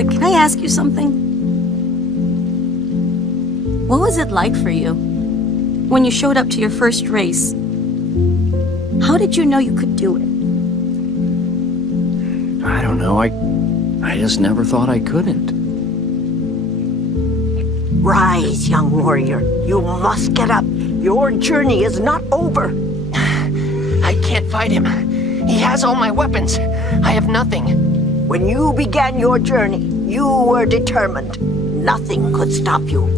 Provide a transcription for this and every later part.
But can I ask you something? What was it like for you when you showed up to your first race? How did you know you could do it? I don't know. I just never thought I couldn't. Rise, young warrior. You must get up. Your journey is not over. I can't fight him. He has all my weapons. I have nothing. When you began your journey, you were determined. Nothing could stop you.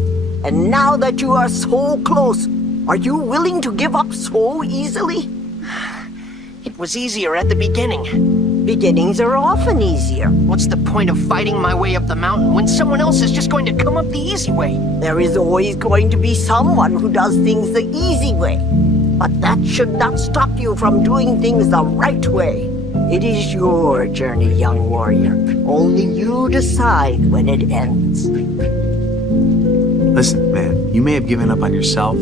And now that you are so close, are you willing to give up so easily? It was easier at the beginning. Beginnings are often easier. What's the point of fighting my way up the mountain when someone else is just going to come up the easy way? There is always going to be someone who does things the easy way. But that should not stop you from doing things the right way. It is your journey, young warrior. Only you decide when it ends. Listen, man, you may have given up on yourself,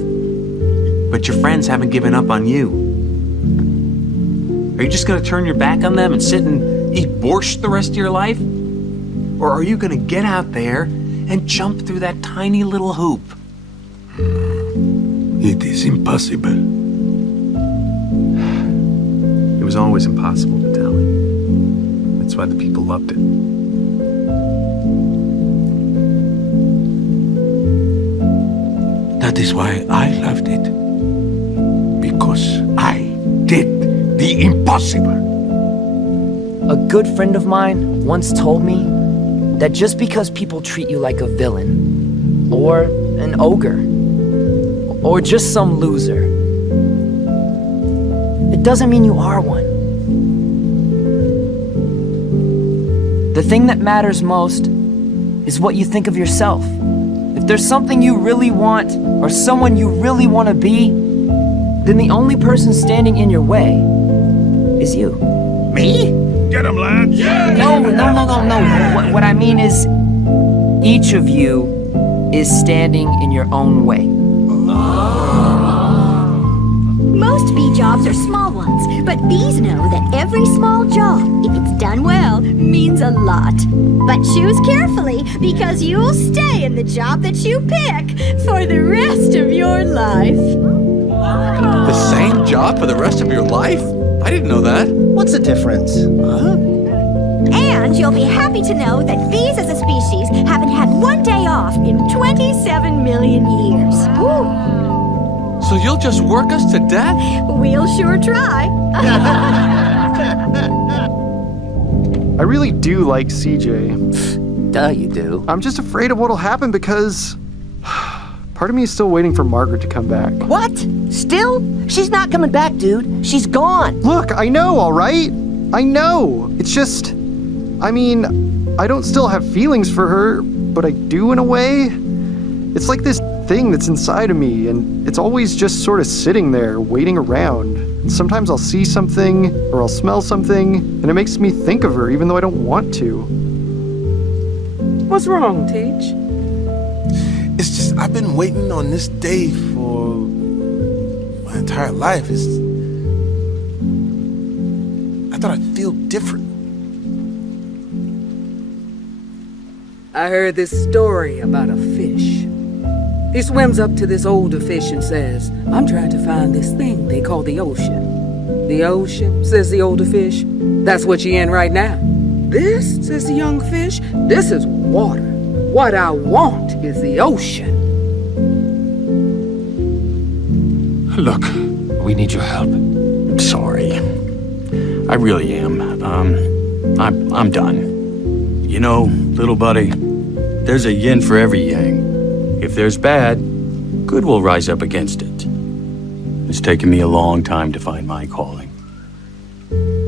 but your friends haven't given up on you. Are you just gonna turn your back on them and sit and eat borscht the rest of your life? Or are you gonna get out there and jump through that tiny little hoop? It is impossible. It was always impossible, Vitaly. That's why the people loved it. That is why I loved it. Because I did the impossible. A good friend of mine once told me that just because people treat you like a villain, or an ogre, or just some loser, it doesn't mean you are one. The thing that matters most is what you think of yourself. If there's something you really want, or someone you really want to be, then the only person standing in your way is you. Me? Get him, lads! Yeah! No. What I mean is, each of you is standing in your own way. Most bee jobs are small ones, but bees know that every small job, if it's done well, means a lot. But choose carefully, because you'll stay in the job that you pick for the rest of your life. The same job for the rest of your life? I didn't know that. What's the difference? And you'll be happy to know that bees as a species haven't had one day off in 27 million years. Woo. So you'll just work us to death? We'll sure try. I really do like CJ. Duh, you do. I'm just afraid of what'll happen because part of me is still waiting for Margaret to come back. What? Still? She's not coming back, dude. She's gone. Look, I know, all right? I know. It's just, I mean, I don't still have feelings for her, but I do in a way. It's like this thing that's inside of me, and it's always just sort of sitting there, waiting around. And sometimes I'll see something, or I'll smell something, and it makes me think of her, even though I don't want to. What's wrong, Teach? It's just, I've been waiting on this day for my entire life. I thought I'd feel different. I heard this story about a fish. He swims up to this older fish and says, I'm trying to find this thing they call the ocean. The ocean, says the older fish. That's what you're in right now. This, says the young fish, this is water. What I want is the ocean. Look, we need your help. I'm sorry. I really am. I'm done. You know, little buddy, there's a yin for every yang. If there's bad, good will rise up against it. It's taken me a long time to find my calling.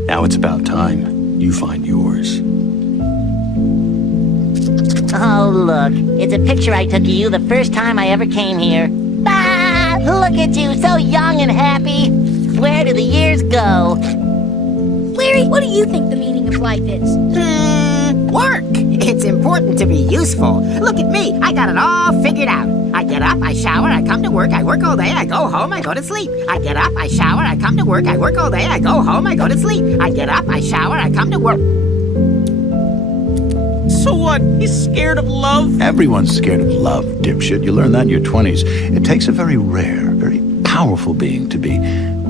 Now it's about time you find yours. Oh, look. It's a picture I took of you the first time I ever came here. Ah, look at you, so young and happy. Where do the years go? Larry, what do you think the meaning of life is? Work. It's important to be useful. Look at me. I got it all figured out. I get up, I shower, I come to work, I work all day, I go home, I go to sleep. I get up, I shower, I come to work, I work all day, I go home, I go to sleep. I get up, I shower, I come to work. So what? He's scared of love? Everyone's scared of love, dipshit. You learn that in your 20s. It takes a very rare, very powerful being to be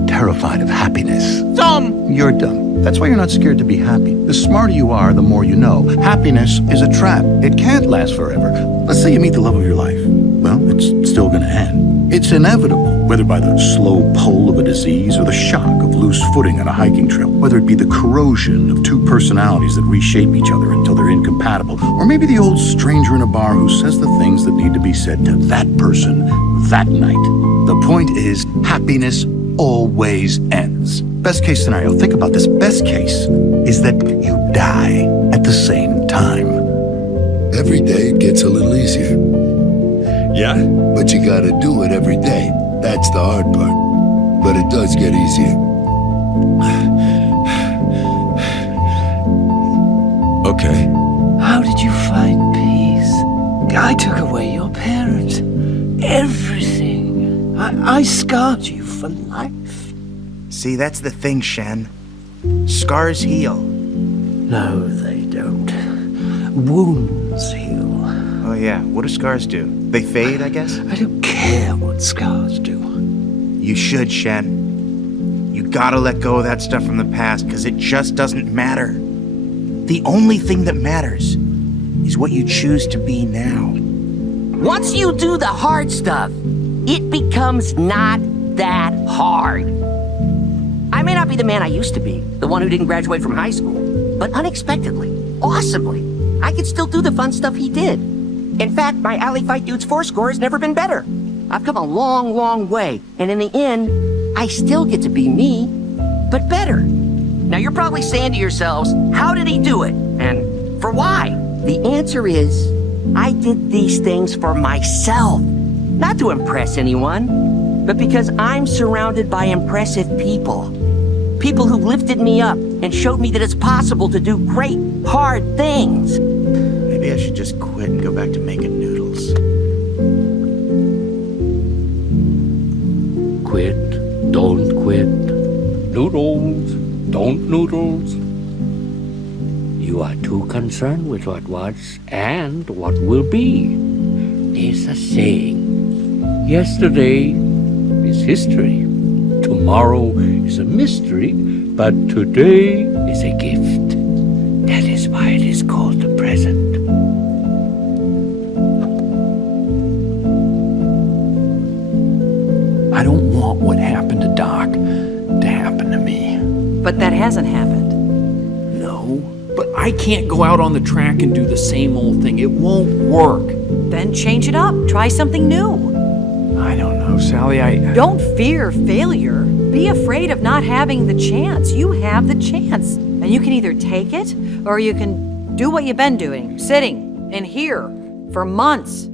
terrified of happiness. Dumb. You're dumb. That's why you're not scared to be happy. The smarter you are, the more you know. Happiness is a trap. It can't last forever. Let's say you meet the love of your life. Well, it's still gonna end. It's inevitable, whether by the slow pull of a disease or the shock of loose footing on a hiking trail, whether it be the corrosion of two personalities that reshape each other until they're incompatible, or maybe the old stranger in a bar who says the things that need to be said to that person that night. The point is, happiness always ends. Best case scenario, think about this. Best case is that you die at the same time. Every day it gets a little easier. Yeah? But you gotta do it every day. That's the hard part. But it does get easier. Okay. How did you find peace? I took away your parents. Everything. I scarred you for life. See, that's the thing, Shen. Scars heal. No, they don't. Wounds heal. Oh yeah, what do scars do? They fade, I guess? I don't care what scars do. You should, Shen. You gotta let go of that stuff from the past, because it just doesn't matter. The only thing that matters is what you choose to be now. Once you do the hard stuff, it becomes not that hard. I may not be the man I used to be, the one who didn't graduate from high school, but unexpectedly, awesomely, I can still do the fun stuff he did. In fact, my Alley Fight Dude's 4 score has never been better. I've come a long, long way, and in the end, I still get to be me, but better. Now you're probably saying to yourselves, how did he do it? And for why? The answer is, I did these things for myself. Not to impress anyone, but because I'm surrounded by impressive people. People who lifted me up and showed me that it's possible to do great, hard things. Maybe I should just quit and go back to making noodles. Quit, don't quit. Noodles, don't noodles. You are too concerned with what was and what will be. There's a saying. Yesterday is history. Tomorrow is a mystery, but today is a gift. That is why it is called the present. I don't want what happened to Doc to happen to me. But that hasn't happened. No, but I can't go out on the track and do the same old thing. It won't work. Then change it up. Try something new. I don't know, Sally, Don't fear failure. Be afraid of not having the chance. You have the chance. And you can either take it, or you can do what you've been doing, sitting in here for months.